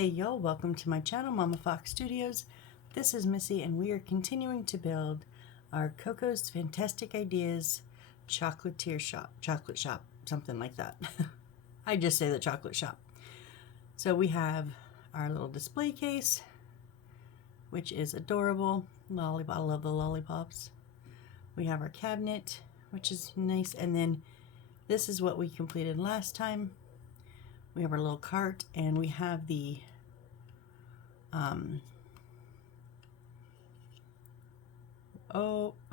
Hey y'all, welcome to my channel, Mama Fox Studios. This is Missy and we are continuing to build our Coco's Fantastic Ideas chocolate shop, something like that. I just say the chocolate shop. So we have our little display case, which is adorable. Lollipop, I love the lollipops. We have our cabinet, which is nice, and then this is what we completed last time. We have our little cart, and we have the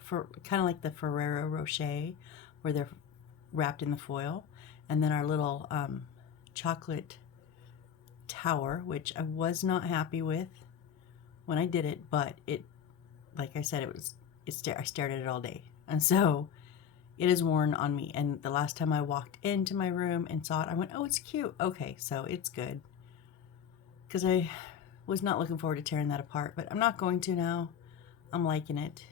for kind of like the Ferrero Rocher, where they're wrapped in the foil, and then our little chocolate tower, which I was not happy with when I did it, but it, like I said, I stared at it all day, and so it is worn on me. And the last time I walked into my room and saw it, I went, oh, it's cute. Okay, so it's good. Because I was not looking forward to tearing that apart, but I'm not going to now. I'm liking it.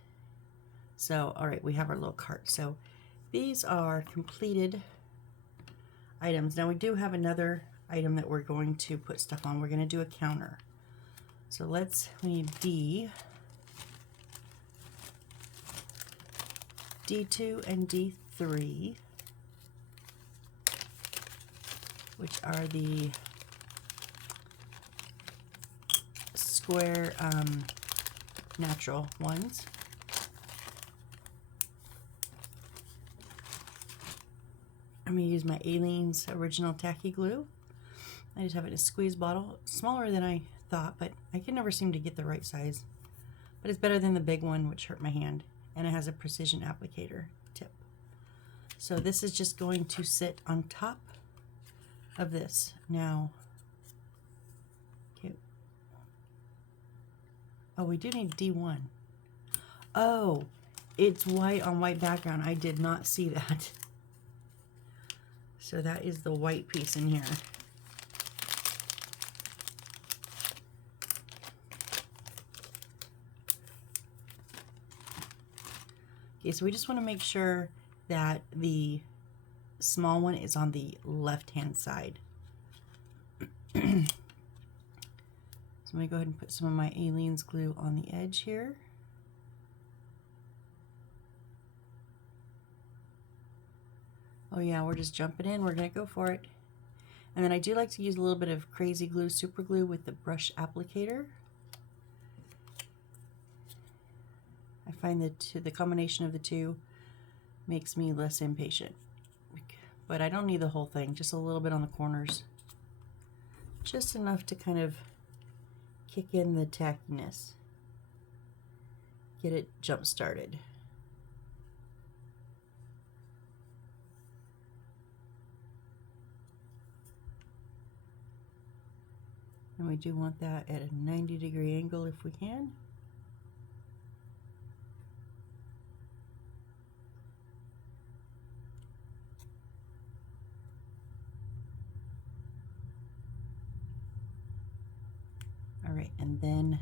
So, all right, we have our little cart. So these are completed items. Now we do have another item that we're going to put stuff on. We're going to do a counter. So we need D2 and D3, which are the square natural ones. I'm going to use my Aleene's original tacky glue. I just have it in a squeeze bottle, smaller than I thought, but I can never seem to get the right size. But it's better than the big one, which hurt my hand, and it has a precision applicator tip. So this is just going to sit on top of this. Now, okay. Oh, we do need D1. Oh, it's white on white background. I did not see that. So that is the white piece in here. Okay, so we just want to make sure that the small one is on the left-hand side. So I'm going to go ahead and put some of my Aleene's glue on the edge here. Oh yeah, we're just jumping in. We're going to go for it. And then I do like to use a little bit of Crazy Glue Super Glue with the brush applicator. I find that the combination of the two makes me less impatient. But I don't need the whole thing, just a little bit on the corners. Just enough to kind of kick in the tackiness. Get it jump started. And we do want that at a 90-degree angle if we can. All right, and then,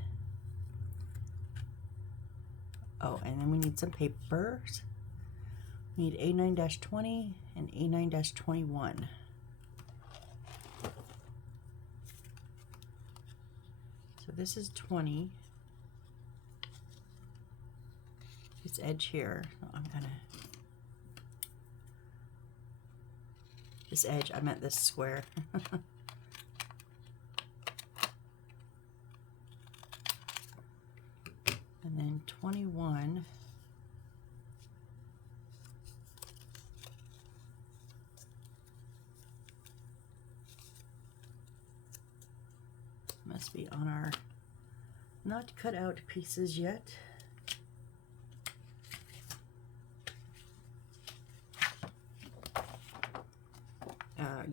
oh, and then we need some papers. We need A9-20 and A9-21. So this is 20. This edge here, this edge, I meant this square. And then 21. Must be on our not cut out pieces yet.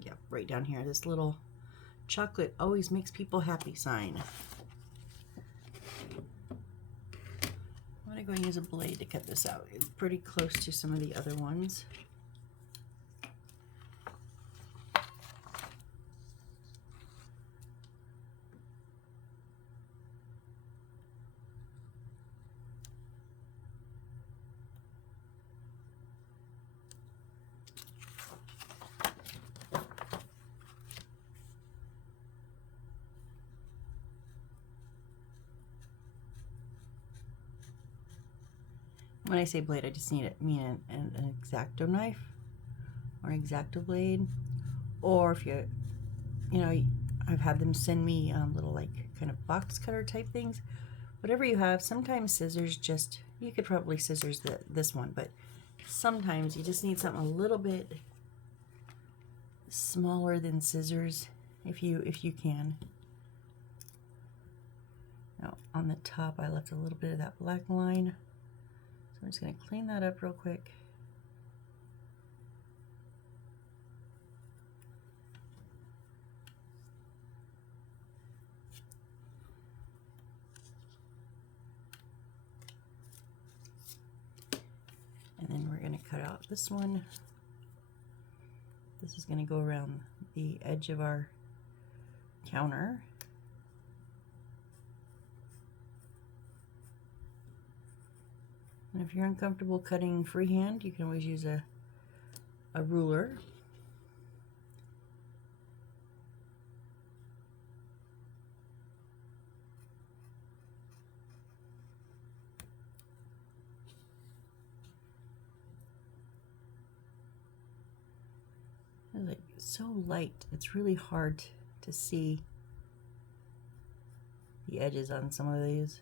Yep, right down here. This little chocolate always makes people happy sign. I'm going to go and use a blade to cut this out. It's pretty close to some of the other ones. When I say blade, I just mean an X-Acto knife or an X-Acto blade. Or if you know, I've had them send me little like kind of box cutter type things. Whatever you have, sometimes scissors just, you could probably scissors this one, but sometimes you just need something a little bit smaller than scissors if you can. Now on the top I left a little bit of that black line, so I'm just going to clean that up real quick. And then we're going to cut out this one. This is going to go around the edge of our counter. And if you're uncomfortable cutting freehand, you can always use a ruler. It's like so light, it's really hard to see the edges on some of these.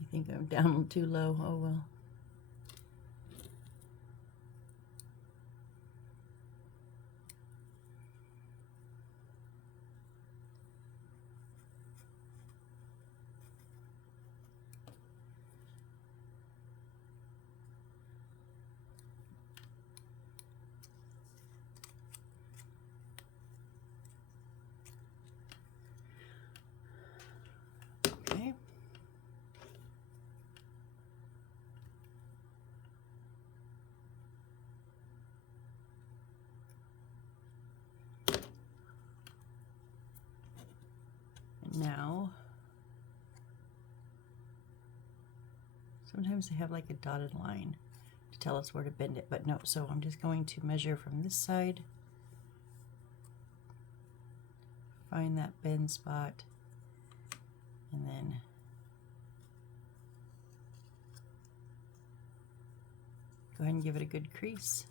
I think I'm down too low, oh well. Okay. And now, sometimes they have like a dotted line to tell us where to bend it, but no, so I'm just going to measure from this side, find that bend spot, and then go ahead and give it a good crease,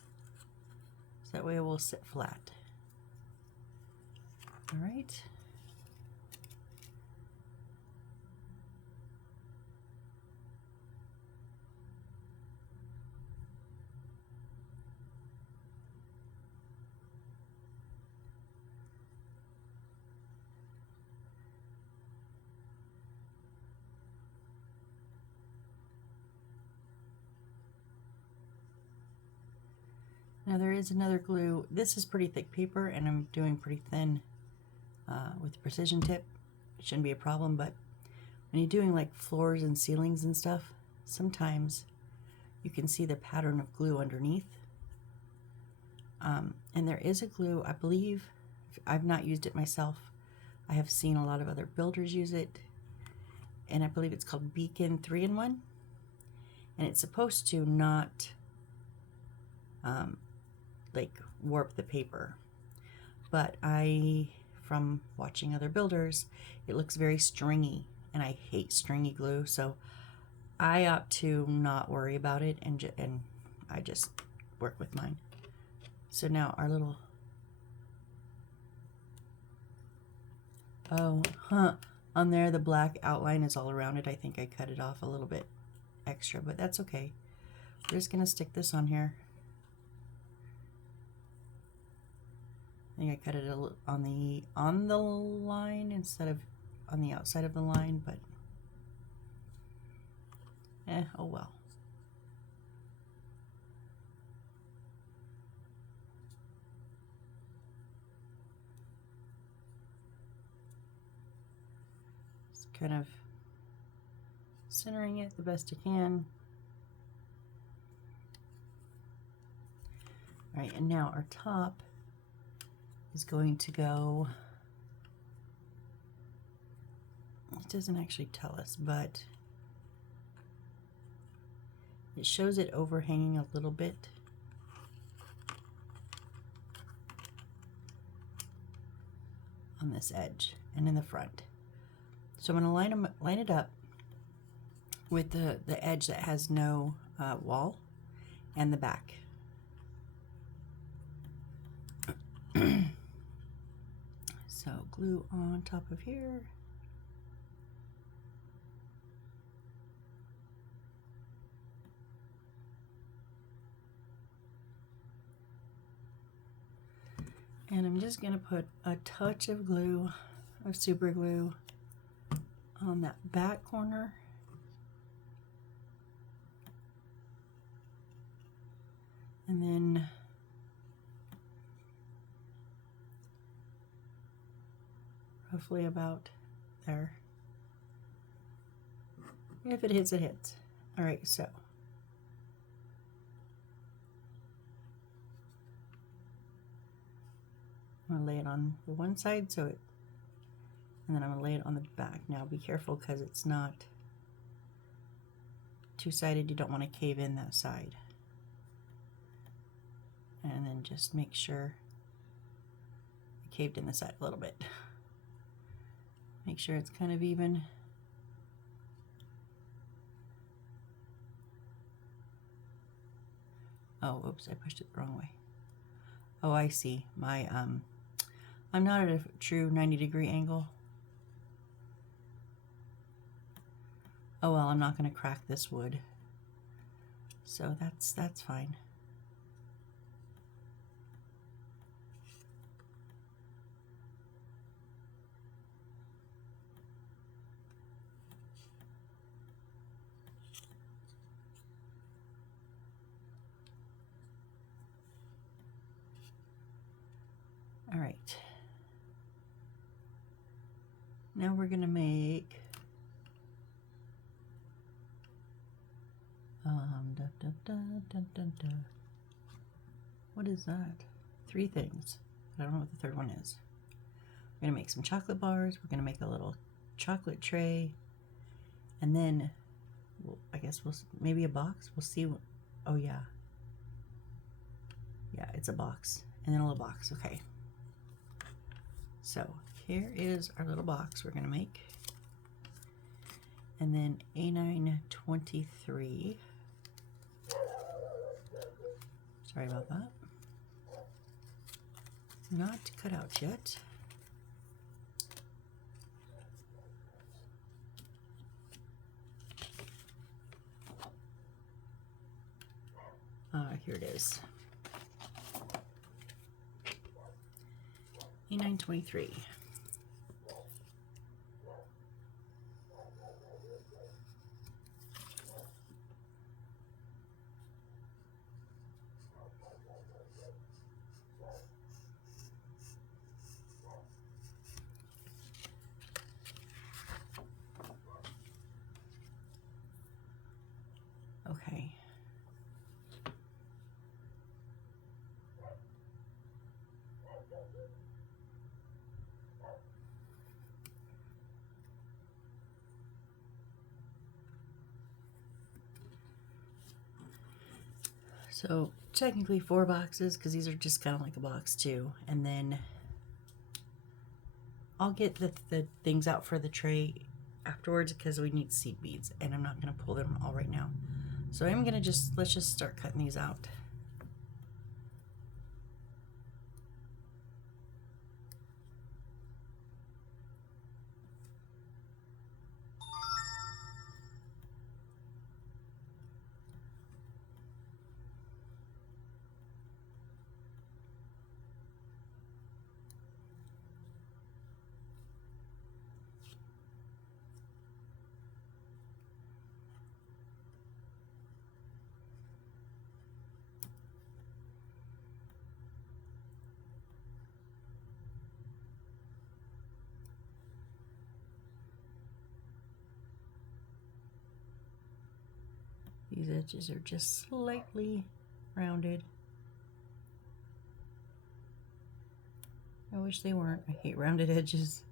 so that way it will sit flat. All right. Now there is another glue. This is pretty thick paper and I'm doing pretty thin with the precision tip. It shouldn't be a problem, but when you're doing like floors and ceilings and stuff, sometimes you can see the pattern of glue underneath. And there is a glue, I believe, I've not used it myself. I have seen a lot of other builders use it, and I believe it's called Beacon 3-in-1, and it's supposed to not like warp the paper, but from watching other builders, it looks very stringy, and I hate stringy glue, so I opt to not worry about it, and I just work with mine. So now our little, on there the black outline is all around it. I think I cut it off a little bit extra, but that's okay. We're just gonna stick this on here. I think I cut it on the line instead of on the outside of the line, but oh well. Just kind of centering it the best I can. All right, and now our top is going to go, it doesn't actually tell us, but it shows it overhanging a little bit. On this edge and in the front. So I'm going to line it up with the edge that has no wall and the back. So glue on top of here. And I'm just going to put a touch of glue, of super glue, on that back corner. And then roughly about there. If it hits, it hits. All right, so I'm gonna lay it on the one side, and then I'm gonna lay it on the back. Now be careful because it's not two-sided. You don't want to cave in that side. And then just make sure it caved in the side a little bit. Make sure it's kind of even. Oh, oops, I pushed it the wrong way. Oh, I see. I'm not at a true 90-degree angle. Oh well, I'm not going to crack this wood. So that's fine. All right. Now we're going to make what is that? 3 things. I don't know what the third one is. We're going to make some chocolate bars. We're going to make a little chocolate tray. And then, I guess maybe a box. We'll see. Oh, yeah. Yeah, it's a box. And then a little box. Okay. So here is our little box we're going to make. And then A923. Sorry about that. Not cut out yet. Here it is. A923. Okay. So technically 4 boxes because these are just kind of like a box too. And then I'll get the things out for the tray afterwards because we need seed beads and I'm not going to pull them all right now. So I'm going to let's just start cutting these out. These edges are just slightly rounded. I wish they weren't. I hate rounded edges.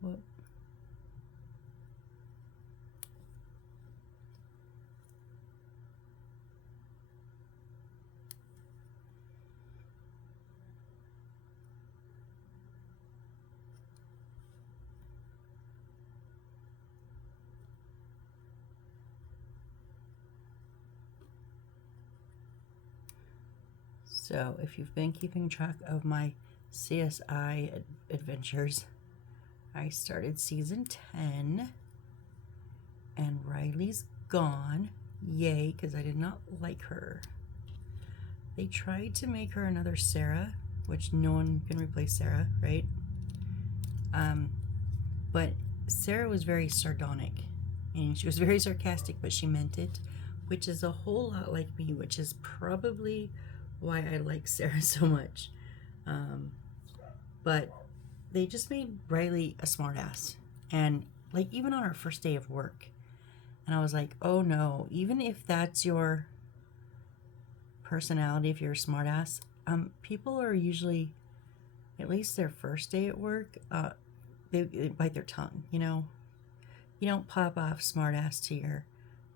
Whoop. So if you've been keeping track of my CSI adventures, I started season 10 and Riley's gone. Yay, because I did not like her. They tried to make her another Sarah, which no one can replace Sarah, right? But Sarah was very sardonic and she was very sarcastic, but she meant it, which is a whole lot like me, which is probably why I like Sarah so much. But they just made Riley a smartass, and like even on our first day of work, and I was like, oh no, even if that's your personality, if you're a smartass, people are usually, at least their first day at work, they bite their tongue, you know? You don't pop off smartass to your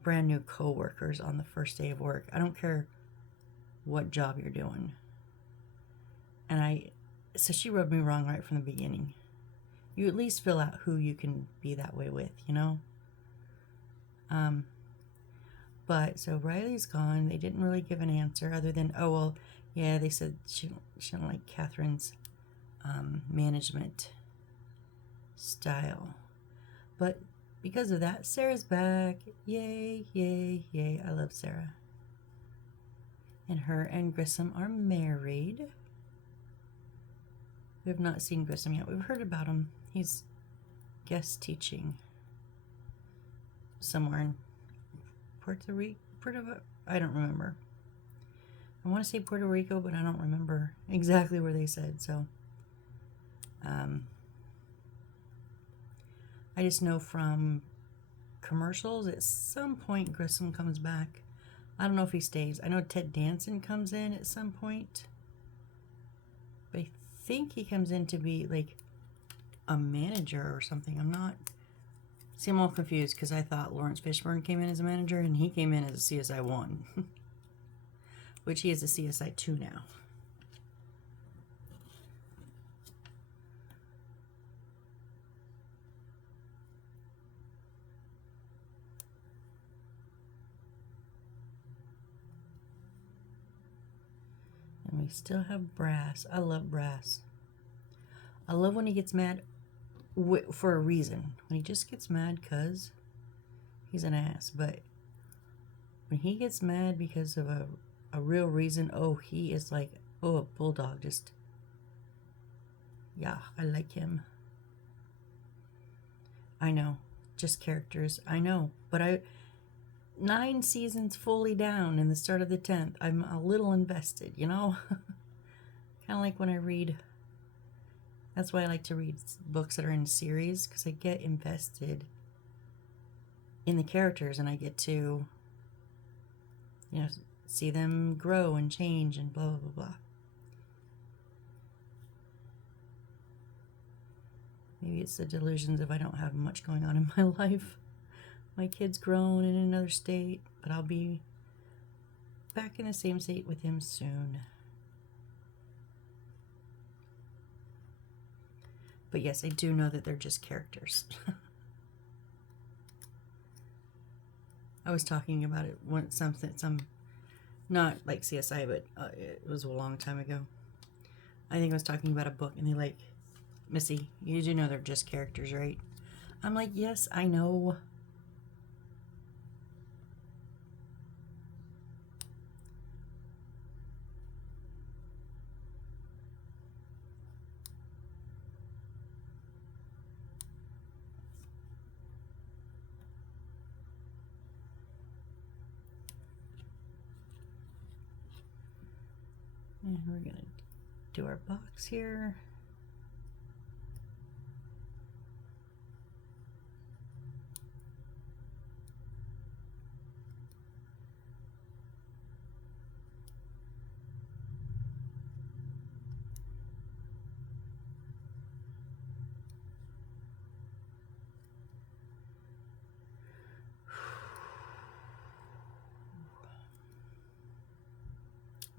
brand new coworkers on the first day of work. I don't care what job you're doing. And so she rubbed me wrong right from the beginning. You at least fill out who you can be that way with, you know? But so Riley's gone. They didn't really give an answer other than, oh, well, yeah, they said she don't like Catherine's management style. But because of that, Sarah's back. Yay, yay, yay. I love Sarah. And her and Grissom are married. We have not seen Grissom yet. We've heard about him. He's guest teaching somewhere in Puerto Rico. I don't remember. I want to say Puerto Rico, but I don't remember exactly where they said. So, I just know from commercials at some point Grissom comes back. I don't know if he stays. I know Ted Danson comes in at some point, but I think he comes in to be like a manager or something. See, I'm all confused because I thought Lawrence Fishburne came in as a manager and he came in as a CSI 1, which he is a CSI 2 now. And we still have Brass. I love Brass. I love when he gets mad for a reason. When he just gets mad because he's an ass. But when he gets mad because of a real reason, oh, he is like, oh, a bulldog. Just, yeah, I like him. I know, just characters. I know, but 9 seasons fully down in the start of the 10th. I'm a little invested, you know? Kind of like when I read. That's why I like to read books that are in series, because I get invested in the characters and I get to, you know, see them grow and change and blah, blah, blah, blah. Maybe it's the delusions of I don't have much going on in my life. My kid's grown in another state, but I'll be back in the same state with him soon. But yes, I do know that they're just characters. I was talking about it once, not like CSI, but it was a long time ago. I think I was talking about a book, and they're like, Missy, you do know they're just characters, right? I'm like, yes, I know. And we're going to do our box here.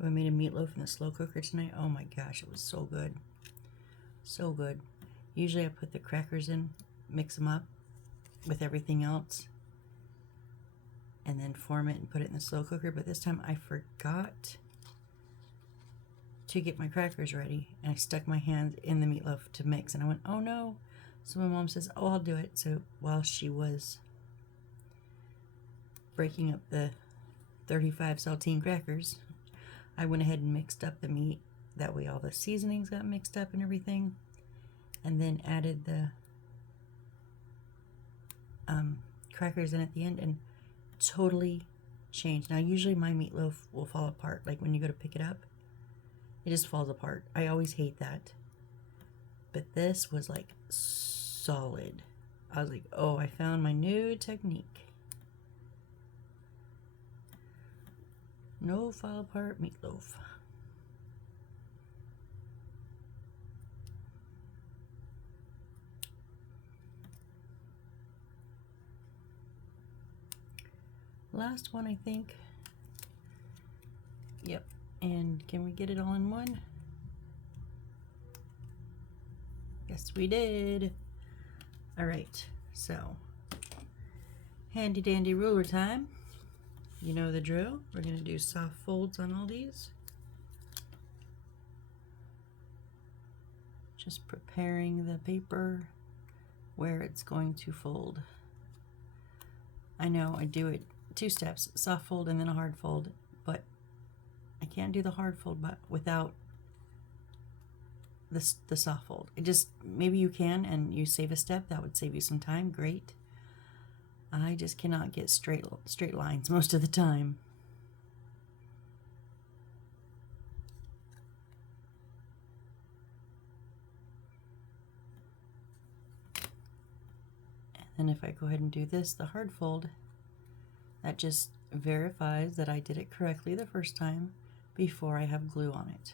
I made a meatloaf in the slow cooker tonight. Oh my gosh, it was so good. So good. Usually I put the crackers in, mix them up with everything else, and then form it and put it in the slow cooker. But this time I forgot to get my crackers ready, and I stuck my hand in the meatloaf to mix, and I went, oh no. So my mom says, oh, I'll do it. So while she was breaking up the 35 saltine crackers, I went ahead and mixed up the meat. That way all the seasonings got mixed up and everything, and then added the crackers in at the end, and totally changed. Now usually my meatloaf will fall apart, like when you go to pick it up, it just falls apart. I always hate that. But this was like solid. I was like, oh, I found my new technique. No fall apart meatloaf. Last one, I think. Yep. And can we get it all in one? Yes, we did. All right, so handy dandy ruler time. You know the drill. We're going to do soft folds on all these. Just preparing the paper where it's going to fold. I know I do it 2 steps, soft fold and then a hard fold, but I can't do the hard fold but without the soft fold. It just, maybe you can and you save a step, that would save you some time, great. I just cannot get straight lines most of the time. And if I go ahead and do this, the hard fold, that just verifies that I did it correctly the first time before I have glue on it.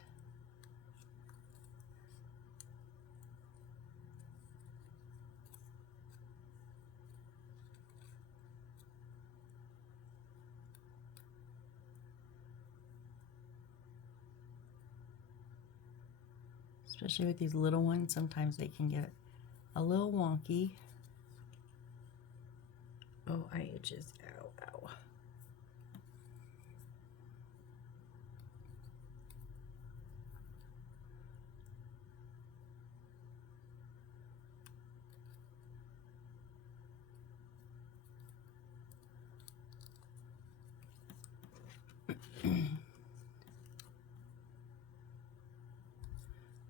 Especially with these little ones, sometimes they can get a little wonky. Oh, I itches. Ow, ow.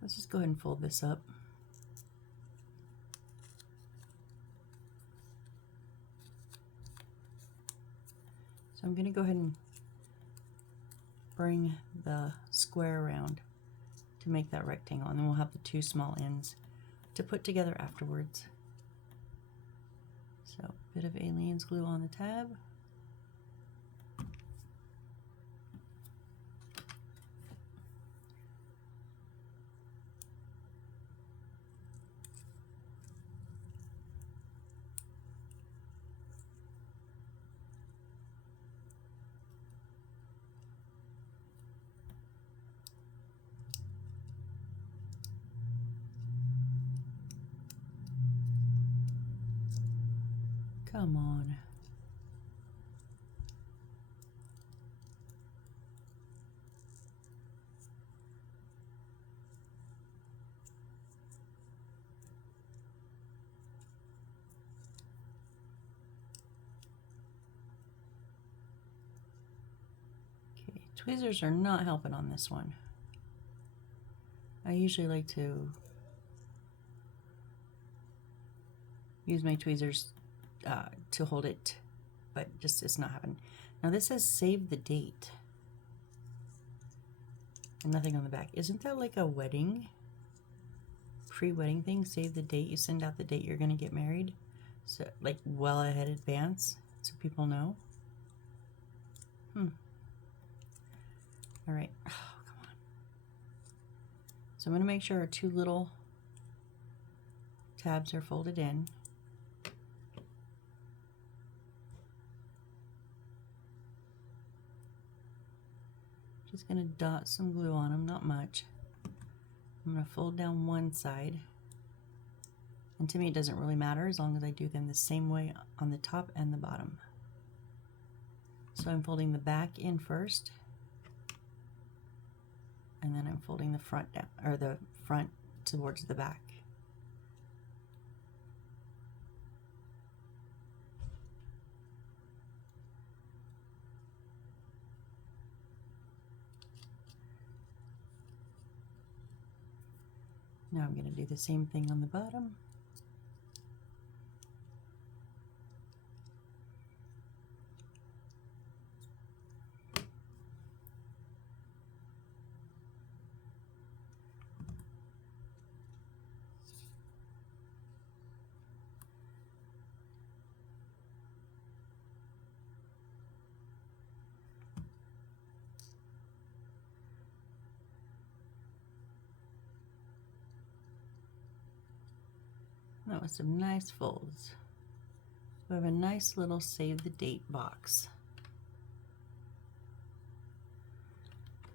Let's just go ahead and fold this up. So I'm going to go ahead and bring the square around to make that rectangle, and then we'll have the 2 small ends to put together afterwards. So a bit of Aleene's glue on the tab. Come on. Okay, tweezers are not helping on this one. I usually like to use my tweezers to hold it, but just it's not happening. Now this says save the date and nothing on the back. Isn't that like a wedding, pre-wedding thing? Save the date. You send out the date you're going to get married, so like well ahead advance so people know. All right. Oh, come on. So I'm going to make sure our 2 little tabs are folded in. Just going to dot some glue on them, not much. I'm going to fold down one side. And to me it doesn't really matter as long as I do them the same way on the top and the bottom. So I'm folding the back in first. And then I'm folding the front down, or the front towards the back. Now I'm going to do the same thing on the bottom. That was some nice folds. We have a nice little save the date box.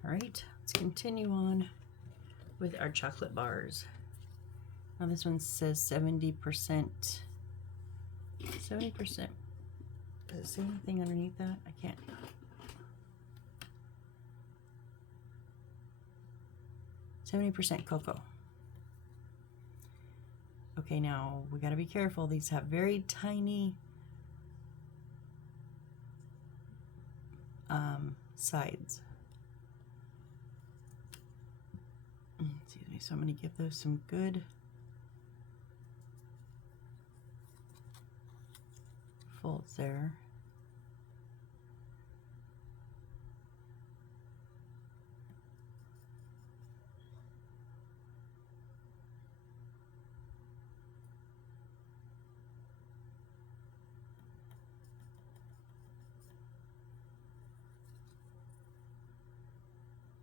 All right, let's continue on with our chocolate bars. Now this one says 70%. 70%. Does it say anything underneath that? I can't. %70 cocoa. Okay, now we got to be careful. These have very tiny sides. Excuse me. So I'm going to give those some good folds there.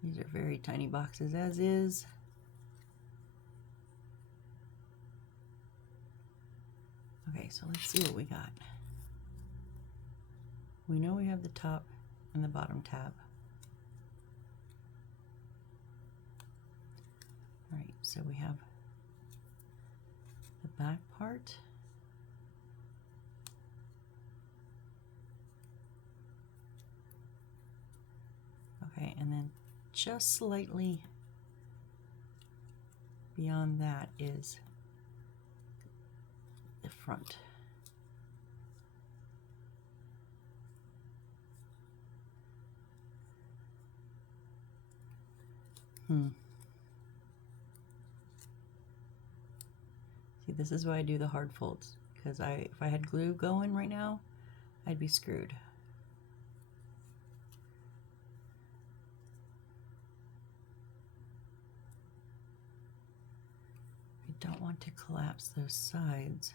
These are very tiny boxes as is. Okay, so let's see what we got. We know we have the top and the bottom tab. All right, so we have the back part. Okay, and then just slightly beyond that is the front. See, this is why I do the hard folds, because if I had glue going right now, I'd be screwed. I don't want to collapse those sides.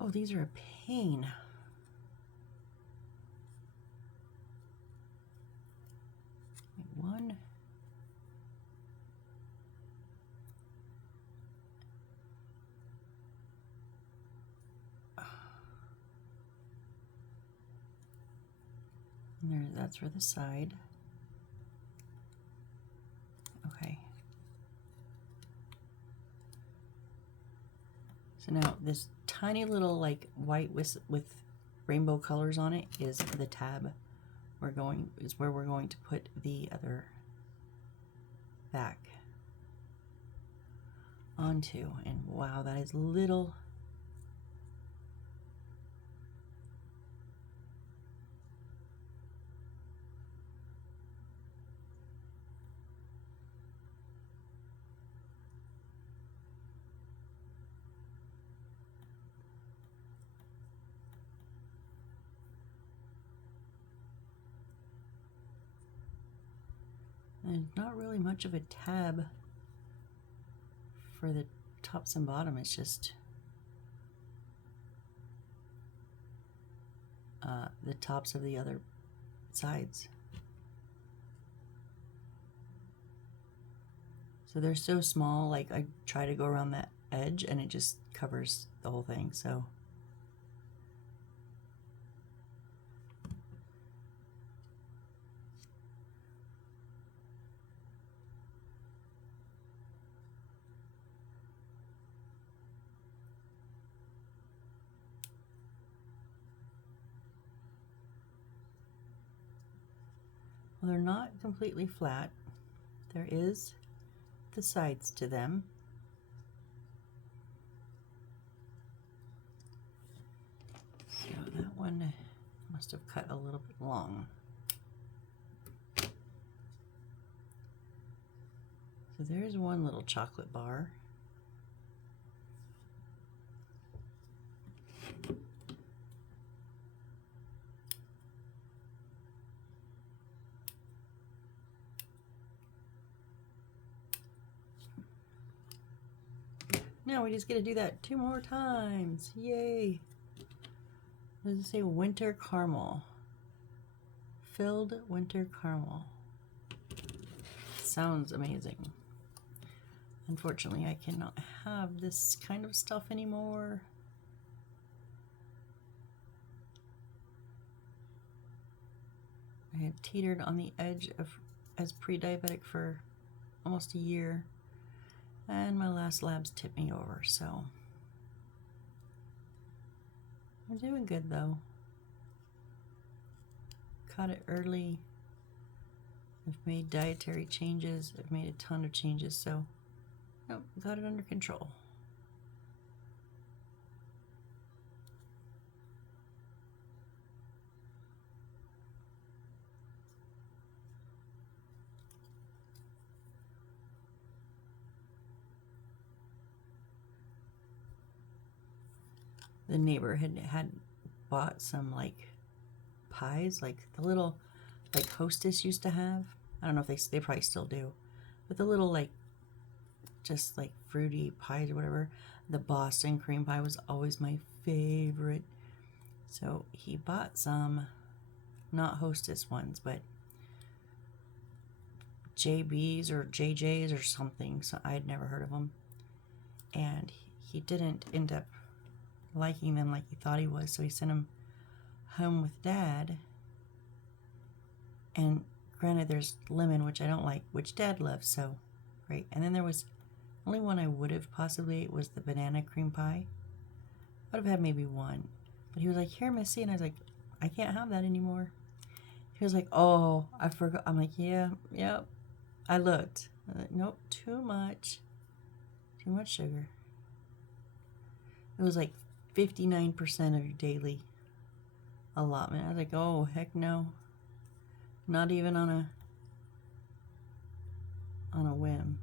Oh, these are a pain. One. And there, that's for the side. Okay. So now this tiny little like white with rainbow colors on it is the tab. Is where we're going to put the other back onto. And wow, that is little. And not really much of a tab for the tops and bottom. It's just the tops of the other sides. So they're so small, like I try to go around that edge and it just covers the whole thing. So Well, they're not completely flat. There is the sides to them. So that one must have cut a little bit long. So there's one little chocolate bar. Now we just get to do that 2 more times. Yay! What does it say? Winter caramel. Filled winter caramel. Sounds amazing. Unfortunately, I cannot have this kind of stuff anymore. I had teetered on the edge of as pre-diabetic for almost a year, and my last labs tipped me over, so I'm doing good though. Caught it early. I've made dietary changes. I've made a ton of changes, so got it under control. The neighbor had bought some like pies, like the little like Hostess used to have. I don't know if they probably still do, but the little like just like fruity pies or whatever. The Boston cream pie was always my favorite. So he bought some, not Hostess ones, but JB's or JJ's or something. So I had never heard of them, and he didn't end up liking them like he thought he was. So he sent them home with Dad. And granted, there's lemon, which I don't like, which Dad loves, so great. And then there was only one I would have possibly ate was the banana cream pie. I would have had maybe one. But he was like, here, Missy. And I was like, I can't have that anymore. He was like, oh, I forgot. I'm like, yeah, yep. I looked. I was like, nope, too much. Too much sugar. It was like 59% of your daily allotment. I was like, oh, heck no. Not even on a whim.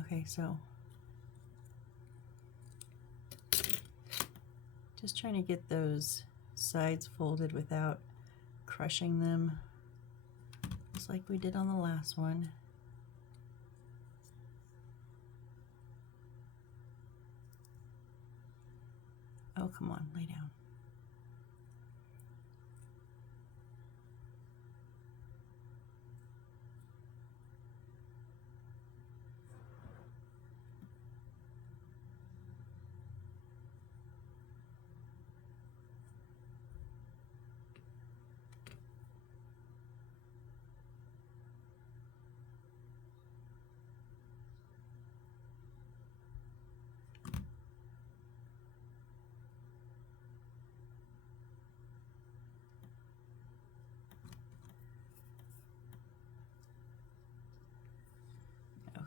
Okay, so just trying to get those sides folded without crushing them, just like we did on the last one. Oh, come on, lay down.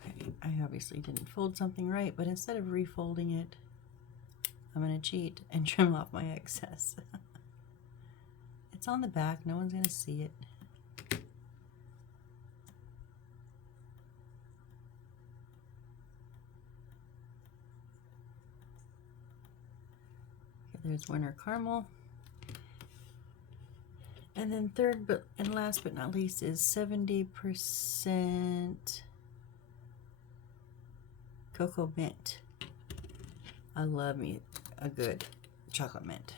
Okay, I obviously didn't fold something right, but instead of refolding it, I'm going to cheat and trim off my excess. It's on the back, no one's going to see it. Okay, there's winter caramel. And then third but and last but not least is 70% cocoa mint. I love me a good chocolate mint.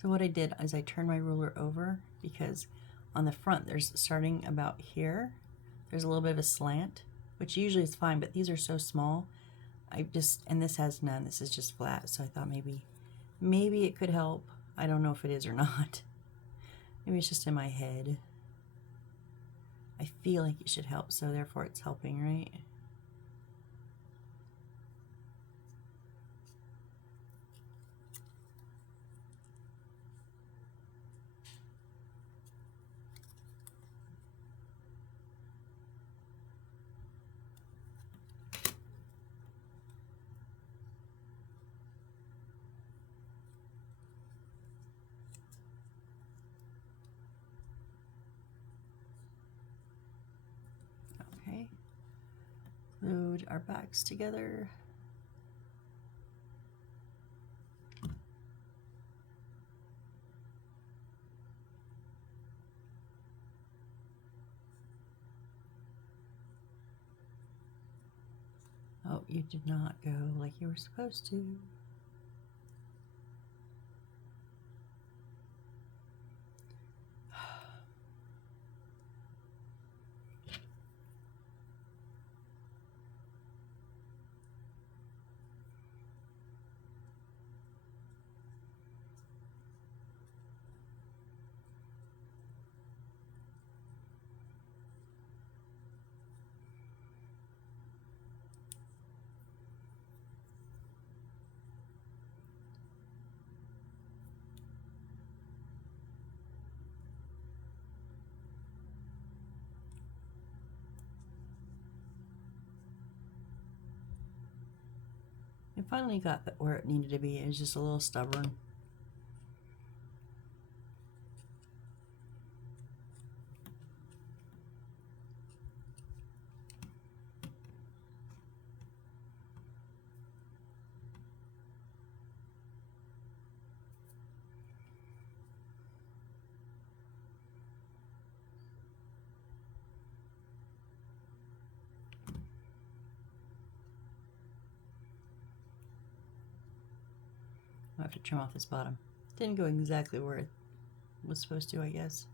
So what I did is I turned my ruler over because on the front there's starting about here, there's a little bit of a slant, which usually is fine, but these are so small. And this has none, this is just flat, so I thought maybe it could help. I don't know if it is or not. Maybe it's just in my head. I feel like it should help, so therefore it's helping, right? Okay. Glued our backs together. Oh, you did not go like you were supposed to. I finally got where it needed to be. It was just a little stubborn. I have to trim off this bottom. Didn't go exactly where it was supposed to, I guess.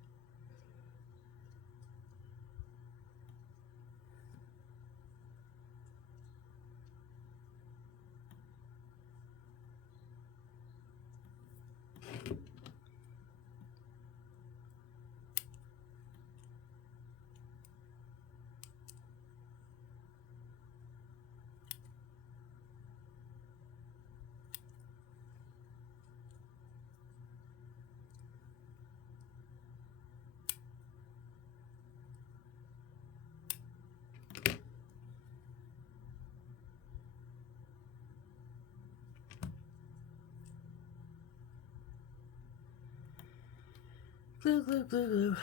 Glue, glue, glue, glue.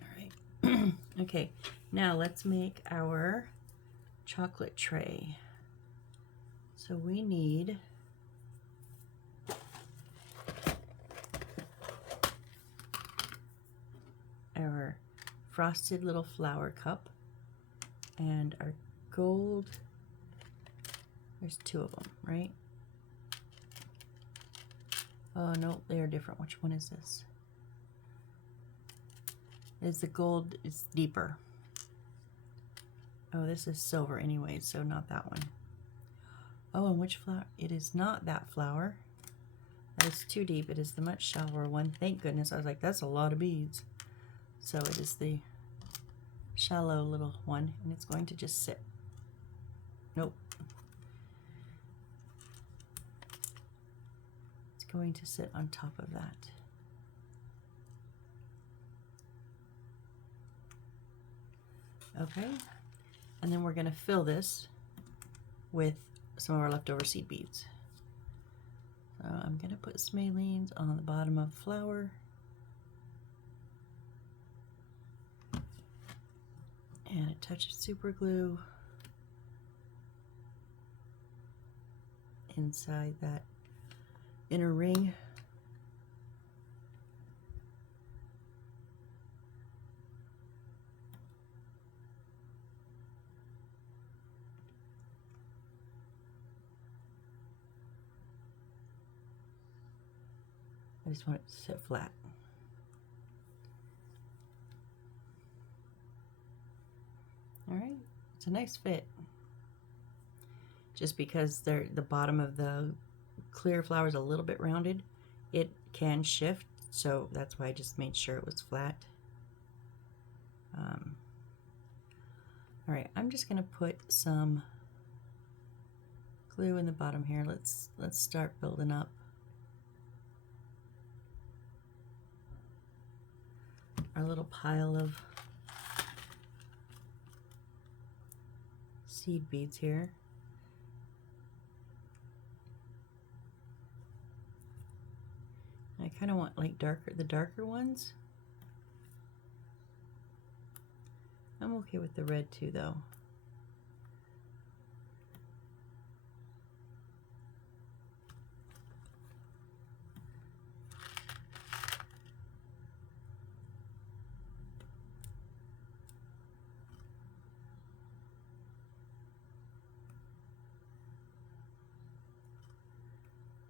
All right. Okay, now let's make our chocolate tray. So we need our frosted little flower cup and our gold. There's two of them, right? Oh no, they are different. Which one is this? Is the gold is deeper. Oh, this is silver anyway, so not that one. Oh, and which flower? It is not that flower. That is too deep. It is the much shallower one. Thank goodness. I was like, that's a lot of beads. So it is the shallow little one, and it's going to just sit. Nope. It's going to sit on top of that. Okay. And then we're going to fill this with some of our leftover seed beads. So I'm going to put smalines on the bottom of the flower. And a touch of super glue inside that inner ring. I just want it to sit flat. All right, it's a nice fit. just because the bottom of the clear flower is a little bit rounded, it can shift, so that's why I just made sure it was flat. All right, I'm just gonna put some glue in the bottom here. Let's start building up our little pile of seed beads here. I kind of want like the darker ones. I'm okay with the red too though.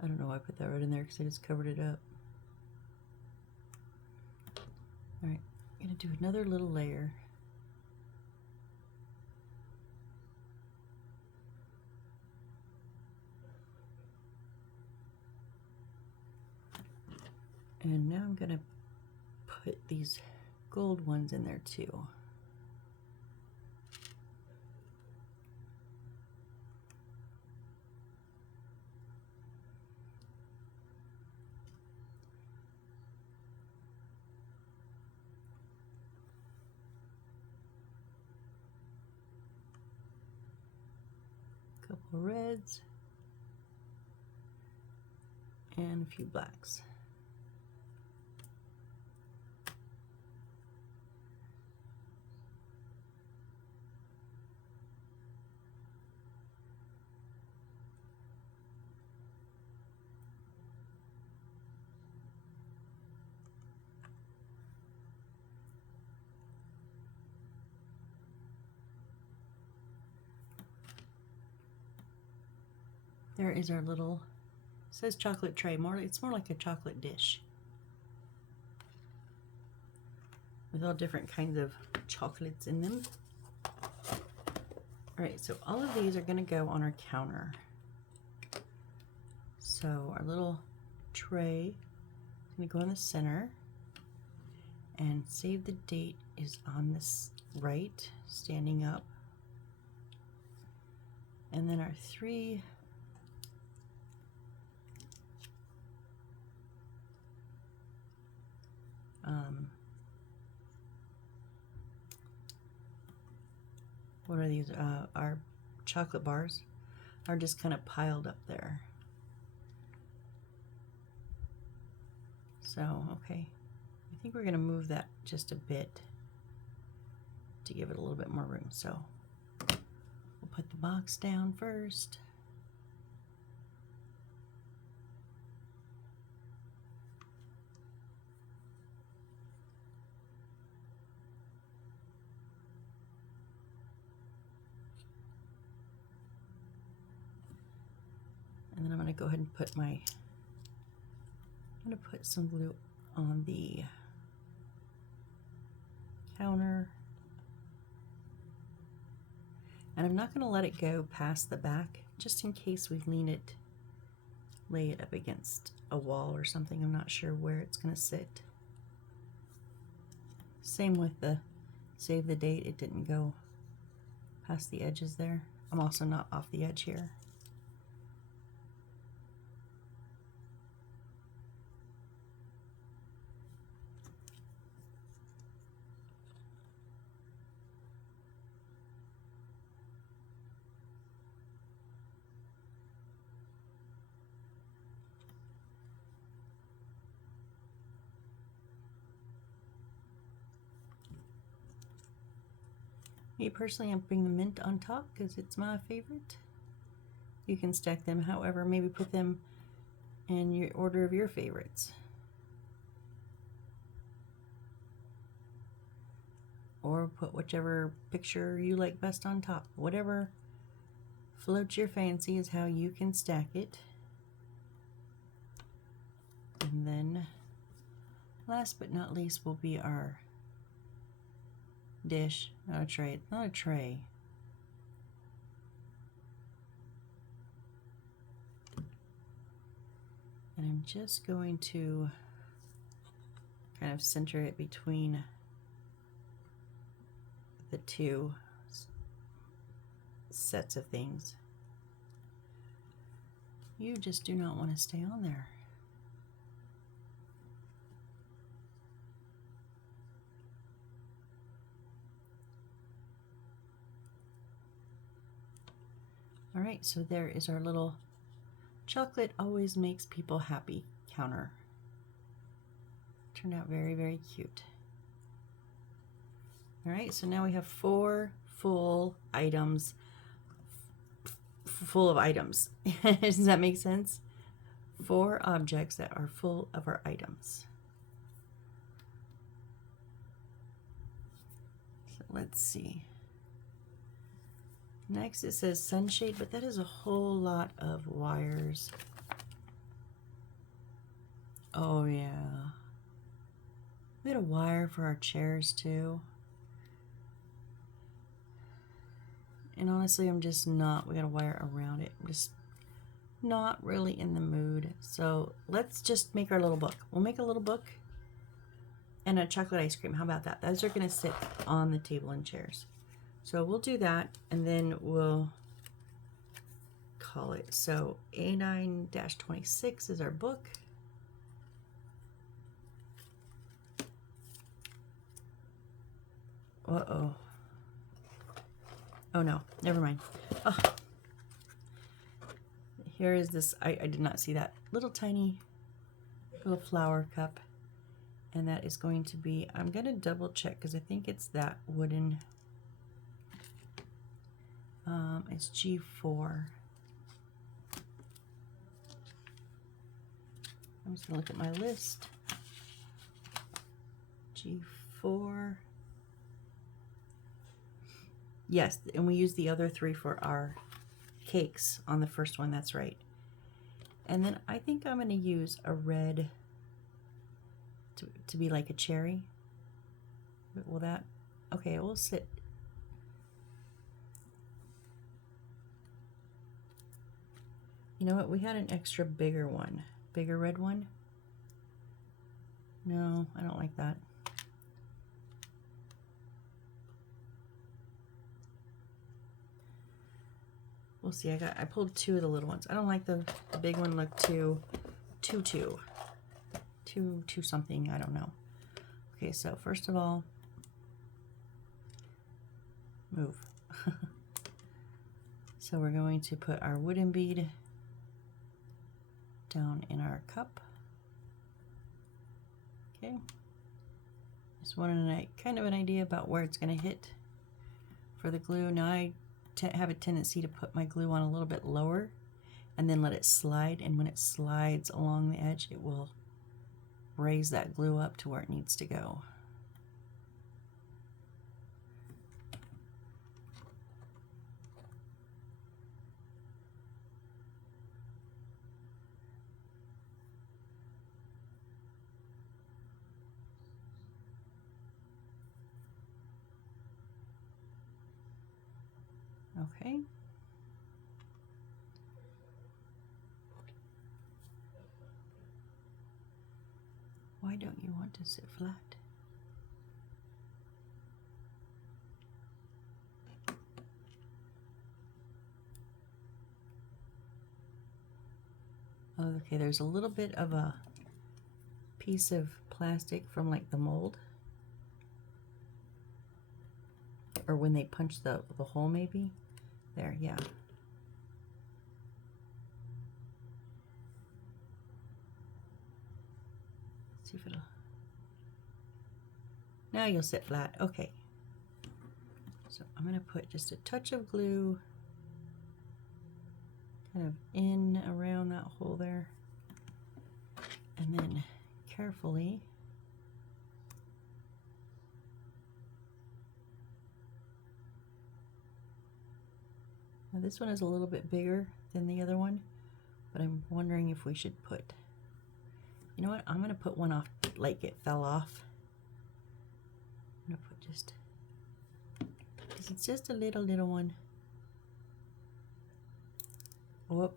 I don't know why I put that red in there because I just covered it up. All right, I'm gonna do another little layer. And now I'm gonna put these gold ones in there too. Couple reds and a few blacks. There is our little, it says chocolate tray, it's more like a chocolate dish with all different kinds of chocolates in them. All right, so all of these are gonna go on our counter. So our little tray is gonna go in the center, and save the date is on this right, standing up. And then our three what are these? Our chocolate bars are just kind of piled up there. So, okay, I think we're gonna move that just a bit to give it a little bit more room. So we'll put the box down first. And then I'm gonna go ahead and put I'm gonna put some glue on the counter. And I'm not gonna let it go past the back, just in case we lay it up against a wall or something. I'm not sure where it's gonna sit. Same with the save the date, it didn't go past the edges there. I'm also not off the edge here. Me personally, I'm putting the mint on top because it's my favorite. You can stack them however, maybe put them in your order of your favorites. Or put whichever picture you like best on top. Whatever floats your fancy is how you can stack it. And then last but not least will be our dish, not a tray. It's not a tray. And I'm just going to kind of center it between the two sets of things. You just do not want to stay on there. All right, so there is our little chocolate always makes people happy counter. Turned out very, very cute. All right, so now we have 4 full items, full of items. Does that make sense? 4 objects that are full of our items. So let's see. Next it says sunshade, but that is a whole lot of wires. Oh yeah. We had a wire for our chairs too. And honestly, I'm just not, we got a wire around it. I'm just not really in the mood. So let's just make our little book. We'll make a little book and a chocolate ice cream. How about that? Those are going to sit on the table and chairs. So we'll do that, and then we'll call it. So A9-26 is our book. Uh-oh. Oh no, never mind. Oh. Here is this, I did not see that little tiny little flower cup. And that is going to be, I'm going to double check because I think it's that wooden. It's G4. I'm just going to look at my list. G4. Yes, and we use the other 3 for our cakes on the first one. That's right. And then I think I'm going to use a red to be like a cherry. Will that? Okay, it will sit. You know what? We had an extra bigger one. Bigger red one. No, I don't like that. We'll see. I pulled 2 of the little ones. I don't like the big one. Look too something. I don't know. Okay, so first of all, move. So we're going to put our wooden bead down in our cup. Okay. Just wanted a kind of an idea about where it's going to hit for the glue. Now I have a tendency to put my glue on a little bit lower and then let it slide, and when it slides along the edge it will raise that glue up to where it needs to go. Okay. Why don't you want to sit flat? Okay, there's a little bit of a piece of plastic from like the mold, or when they punch the hole maybe. There, yeah. Let's see if it'll. Now you'll sit flat. Okay. So I'm going to put just a touch of glue kind of in around that hole there, and then carefully now this one is a little bit bigger than the other one, but I'm wondering if we should put, you know what, I'm going to put one off like it fell off. I'm going to put just, because it's just a little one. Whoop.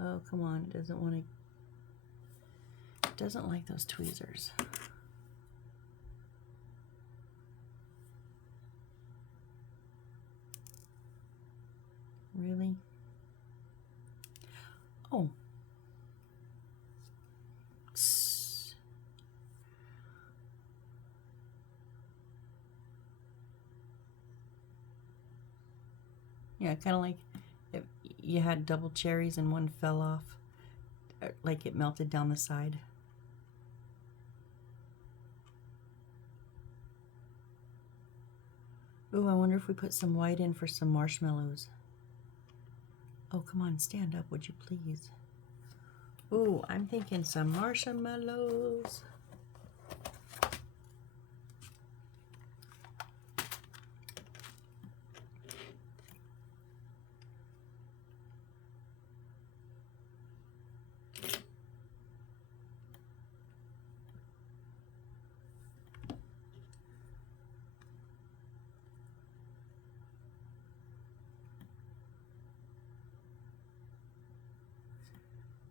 Oh, come on. It doesn't want to. It doesn't like those tweezers. Really? Oh. Yeah, kind of like if you had double cherries and one fell off, like it melted down the side. Ooh, I wonder if we put some white in for some marshmallows. Oh, come on, stand up, would you please? Ooh, I'm thinking some marshmallows.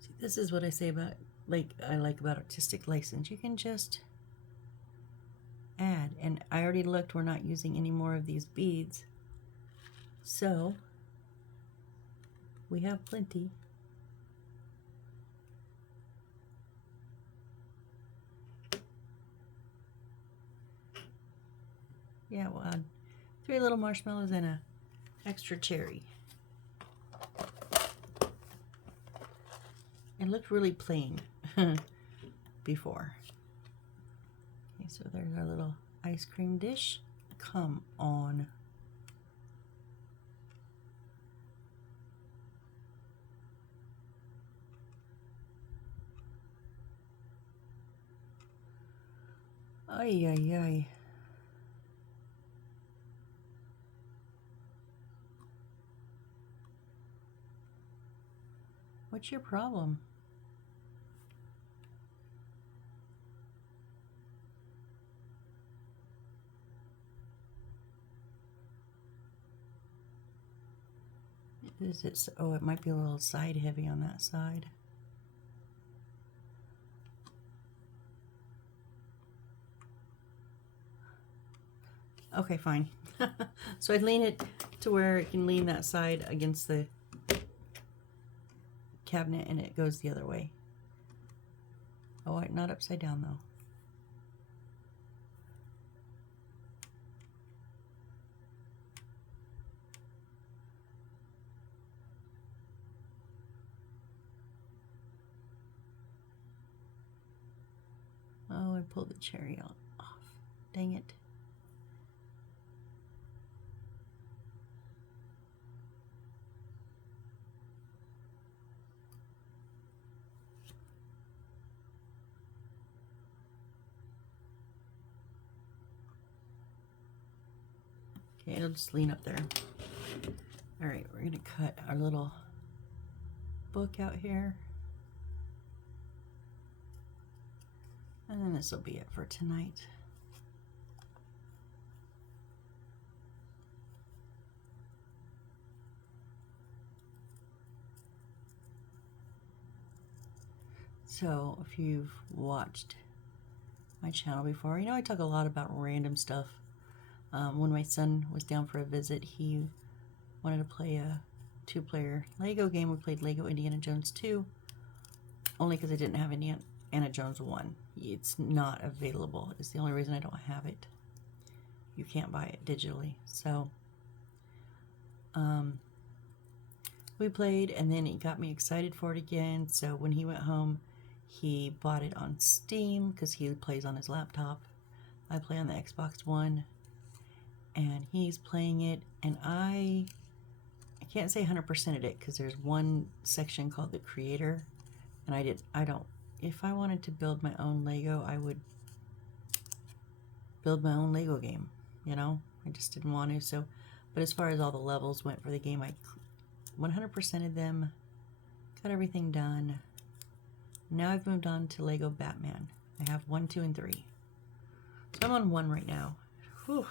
See, this is what I say about, I like about artistic license. You can just add, and I already looked, we're not using any more of these beads. So, we have plenty. Yeah, we'll add 3 little marshmallows and a extra cherry. It looked really plain before. Okay, so there's our little ice cream dish. Come on. Ay, ay, ay. What's your problem? Is it? Oh, it might be a little side heavy on that side. Okay, fine. So I'd lean it to where it can lean that side against the cabinet and it goes the other way. Oh, not upside down though. Oh, I pulled the cherry off. Dang it. Okay, it'll just lean up there. All right, we're gonna cut our little book out here. And then this will be it for tonight. So if you've watched my channel before, you know I talk a lot about random stuff. When my son was down for a visit, he wanted to play a 2-player Lego game. We played Lego Indiana Jones 2, only because I didn't have Indiana Jones 1. It's not available. It's the only reason I don't have it. You can't buy it digitally. So we played, and then it got me excited for it again. So when he went home, he bought it on Steam because he plays on his laptop. I play on the Xbox One, and he's playing it, and I can't say 100%ed it because there's one section called the creator, and if I wanted to build my own Lego, I would build my own Lego game, you know? I just didn't want to. So, but as far as all the levels went for the game, I 100%ed them, got everything done. Now I've moved on to Lego Batman. I have 1, 2, and 3. So I'm on 1 right now. Whew.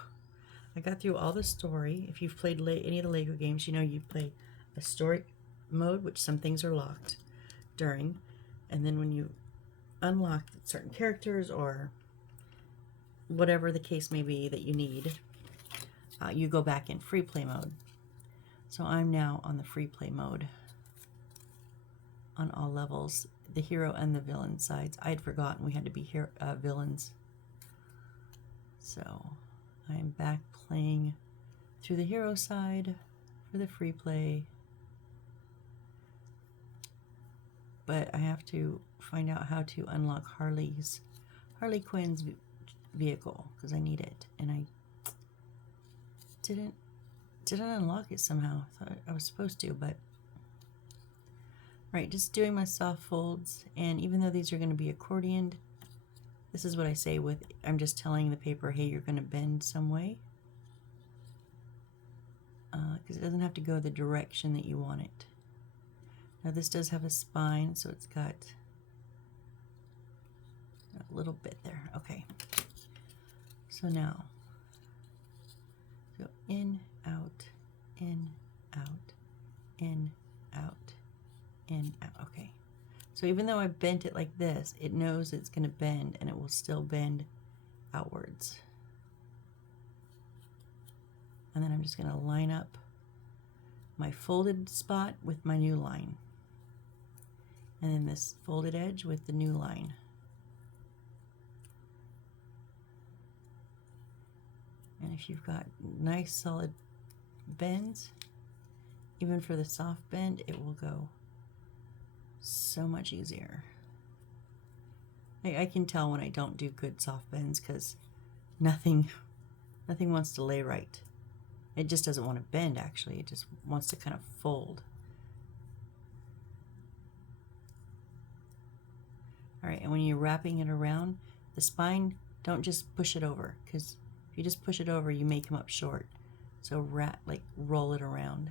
I got through all the story. If you've played any of the Lego games, you know you play a story mode, which some things are locked. during, and then when you unlock certain characters or whatever the case may be that you need, you go back in free play mode. So I'm now on the free play mode on all levels, the hero and the villain sides. I had forgotten we had to be villains. So I'm back playing through the hero side for the free play. But I have to find out how to unlock Harley Quinn's vehicle because I need it, and I didn't unlock it somehow. I thought I was supposed to, but right, just doing my soft folds. And even though these are going to be accordioned, this is what I say with, I'm just telling the paper, hey, you're going to bend some way, because it doesn't have to go the direction that you want it. Now this does have a spine, so it's got a little bit there. Okay, so now go in, out, in, out, in, out, in, out. Okay, so even though I bent it like this, it knows it's going to bend, and it will still bend outwards. And then I'm just going to line up my folded spot with my new line, and then this folded edge with the new line. And if you've got nice solid bends, even for the soft bend, it will go so much easier. I can tell when I don't do good soft bends because nothing wants to lay right. It just doesn't want to bend, actually. It just wants to kind of fold. All right, and when you're wrapping it around, the spine, don't just push it over, because if you just push it over, you may come up short. So roll it around.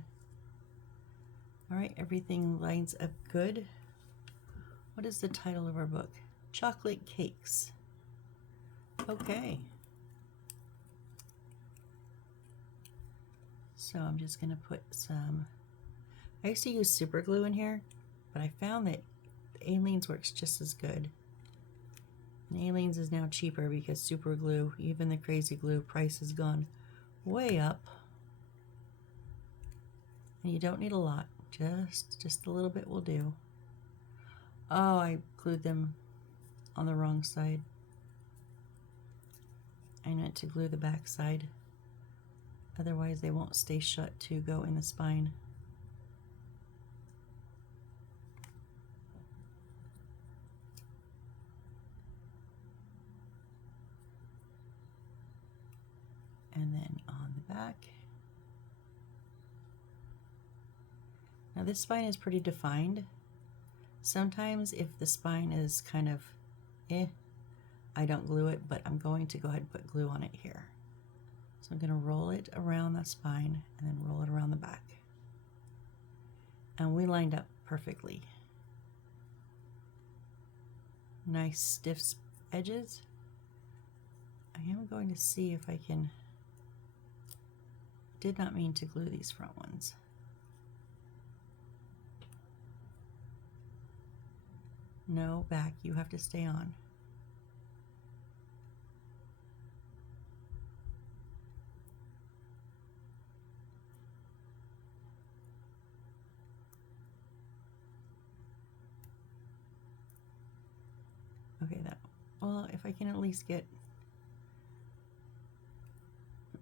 All right, everything lines up good. What is the title of our book? Chocolate Cakes. Okay. So I'm just going to put some, I used to use super glue in here, but I found that Aleene's works just as good. And Aleene's is now cheaper because super glue, even the crazy glue price has gone way up. And you don't need a lot, just a little bit will do. Oh, I glued them on the wrong side. I meant to glue the back side. Otherwise they won't stay shut to go in the spine. And then on the back. Now this spine is pretty defined. Sometimes if the spine is kind of I don't glue it, but I'm going to go ahead and put glue on it here. So I'm going to roll it around the spine and then roll it around the back. And we lined up perfectly. Nice stiff edges. I am going to see if I can, did not mean to glue these front ones. No, back, you have to stay on. Okay, well, if I can at least get,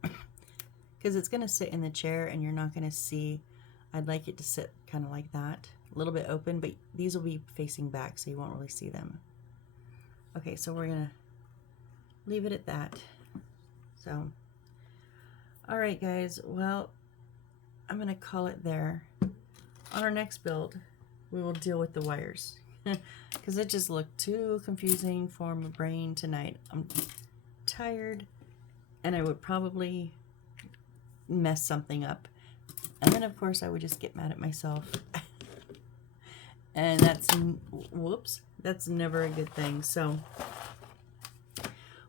because it's going to sit in the chair and you're not going to see, I'd like it to sit kind of like that, a little bit open, but these will be facing back so you won't really see them. Okay, so we're going to leave it at that. So, all right, guys, well, I'm going to call it there. On our next build, we will deal with the wires. Because it just looked too confusing for my brain tonight. I'm tired, and I would probably mess something up. And then, of course, I would just get mad at myself. And that's, whoops, that's never a good thing. So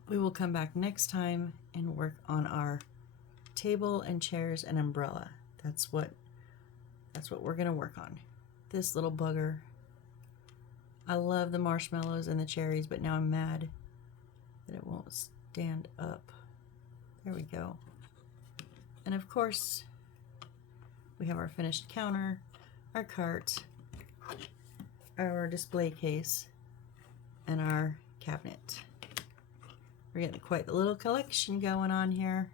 we will come back next time and work on our table and chairs and umbrella. That's what we're going to work on. This little bugger I love the marshmallows and the cherries, but now I'm mad that it won't stand up. There we go. And of course, we have our finished counter, our cart, our display case, and our cabinet. We're getting quite the little collection going on here.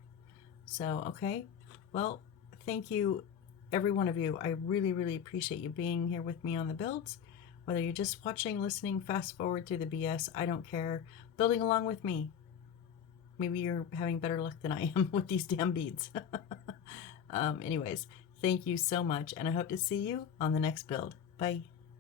So, okay. Well, thank you, every one of you. I really, really appreciate you being here with me on the builds. Whether you're just watching, listening, fast forward through the BS, I don't care. Building along with me. Maybe you're having better luck than I am with these damn beads. Anyways, thank you so much, and I hope to see you on the next build. Bye.